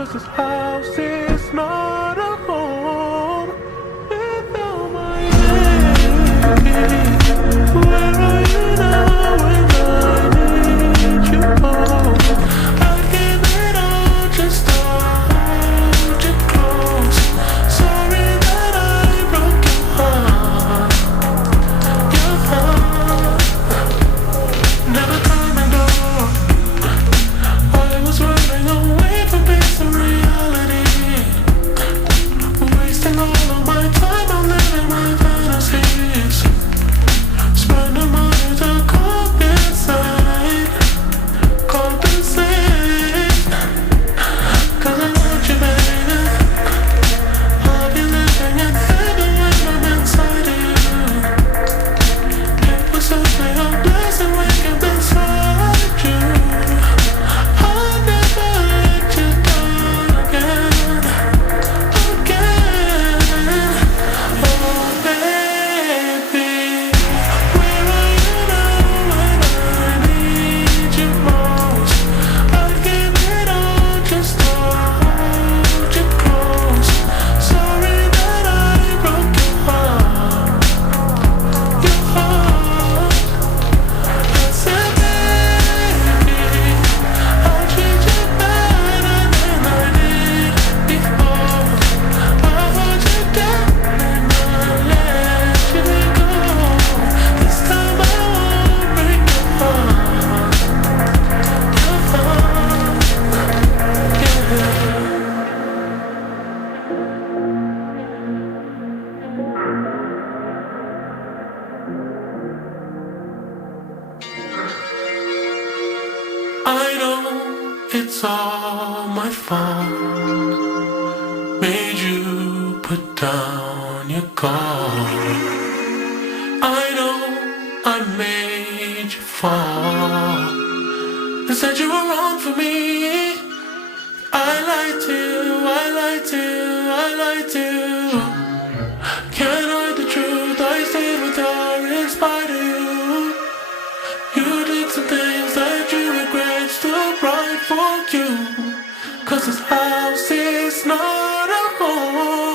'Cause this house is not a home without my baby. Where are you now when I need you most? I give it all just to hold you close. Sorry that I broke your heart, your heart. Never coming back. I was running away from this reality, wasting all of my time on living my fantasies, spending money to compensate, compensate. 'Cause I want you, baby. I'll be living in heaven when I'm inside of you. It was such a blessing waking up inside you. I'll never let you down again, again. Oh baby, where are you now when I need you most? I'd give it all just to hold you close. Sorry that I broke your heart, your heart. I said, baby, I treat you better than I did before. I hold you down and I let you go. This time I won't break your heart, yeah. I know it's all my fault. Made you put down your guard. I know I made you fall and said you were wrong for me. I lied to you, I lied to you, I lied to you. Can't hide the truth, I stayed with her in spite of you. You did some things that you regret, still right for you. 'Cause this house is not a home